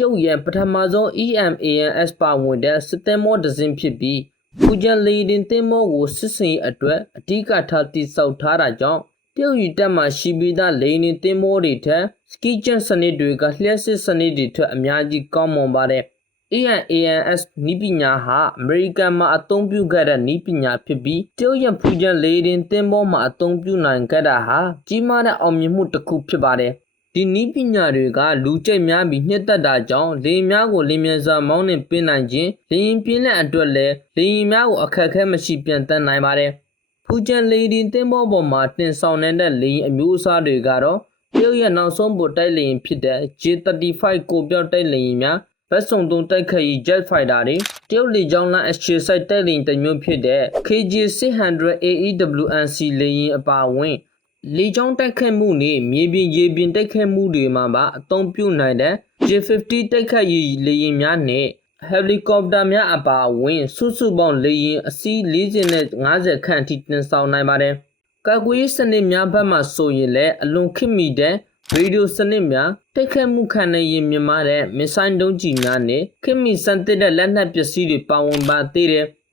ရုတ်ရဲ့ပထမဆုံး EMANS ပါဝင်တဲ့စစ်သင်္ဘောတစ်စင်းဖြစ်ပြီးပူဂျန်လေရင်သင်္ဘောကိုစစ်စင်အတွက်အဓိကထားတည်ဆောက်ထားတာကြောင့်တရုတ်ယူတပ်မှရှိပြီးသားလေရင်သင်္ဘောတွေထက်စကီကျန်စနစ်တွေကလျှက်စစ်စနစ်တွေထက်အများကြီးကောင်းမွန်ပါတယ် ANANS နီးပညာဟာအမေရိကန်မှာအသုံးပြုခဲ့တဲ့နီးပညာဖြစ်ပြီးတရုတ်ရဲ့ဖူဂျန်လေရင်သင်္ဘောမှာအသုံးပြုနိုင်ခဲ့တာဟာကြီးမားတဲ့အောင်မြင်မှုတစ်ခုဖြစ်ပါတယ် ဒီနီးပညာတွေကလူကြိတ်များပြီးနှစ်သက်တာကြောင့်လေယာဉ်များကိုလင်းမြန်စွာမောင်းနှင်ပင်းနိုင်ခြင်းလေယာဉ်ပြင်းတဲ့အတွက်လည်းလေယာဉ်များကိုအခက်အခဲမရှိပြန်တတ်နိုင်ပါတယ်ဖူဂျန်လေရင်သင်္ဘောပေါ်မှာတင်ဆောင်နေတဲ့လေယာဉ်အမျိုးအစားတွေကတော့တရုတ်ရဲ့နောက်ဆုံးပိုတိုက်လေယာဉ်ဖြစ်တဲ့ J35 ကိုပြောက်တိုက်လေယာဉ်များဘက်စုံသုံးတိုက်ခိုက်ရေး jet fighter တွေတရုတ်လေကြောင်းလမ်းအခြေစိုက်တိုက်လေယာဉ်တစ်မျိုးဖြစ်တဲ့ KJ600 AEWNC လေယာဉ်အပါအဝင် လေကြောင်းတိုက်ခိုက်မှုနဲ့မြေပြင်ရေပြင်တိုက်ခိုက်မှုတွေမှာပါအသုံးပြုနိုင်တဲ့ J50 တိုက်ခိုက်ရေးလေယာဉ်များနဲ့ဟယ်လီကော်ပတာများအပါအဝင်စုစုပေါင်းလေယာဉ်အစီး40နဲ့50ခန့်အထိတင်ဆောင်နိုင်ပါတယ်။ကာကွယ်ရေးစနစ်များဘက်မှဆိုရင်လည်းအလွန်ခေတ်မီတဲ့ရေဒီယိုစနစ်များတိုက်ခတ်မှုခံနိုင်ရင်မြင်မာတဲ့မစ်ဆိုင်ဒုံးကျည်များနဲ့ခေတ်မီစံသစ်တဲ့လက်နက်ပစ္စည်းတွေပါဝင်ပါသေးတယ်